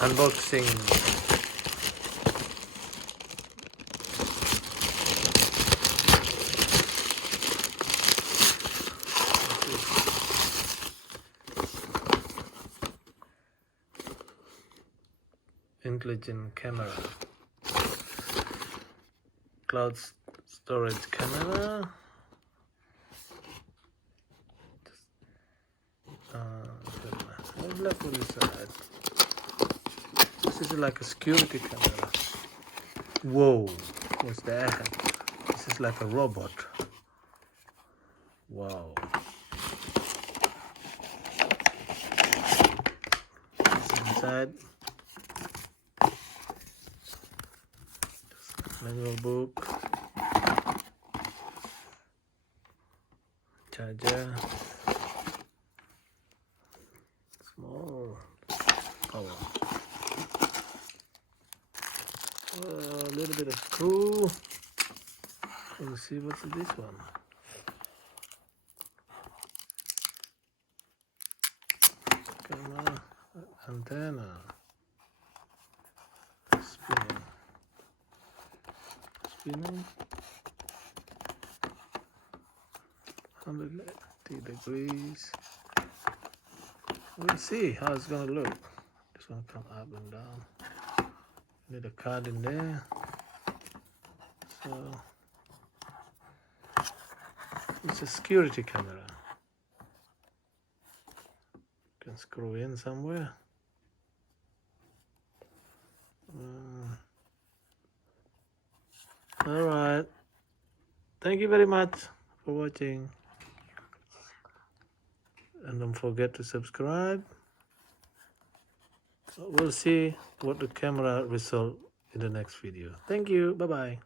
Unboxing. Intelligent camera. Cloud storage camera. Left on the side. This is like a security camera. Whoa, what's that? This is like a robot. Wow. This inside. Manual book. Charger. Small power. A little bit of screw. Let's see what's this one. Camera, antenna, spinning, 180 degrees. We'll see how it's gonna look. It's gonna come up and down. Need a card in there. So it's a security camera. Can screw in somewhere. All right. Thank you very much for watching. And don't forget to subscribe. We'll see what the camera result in the next video. Thank you. Bye-bye.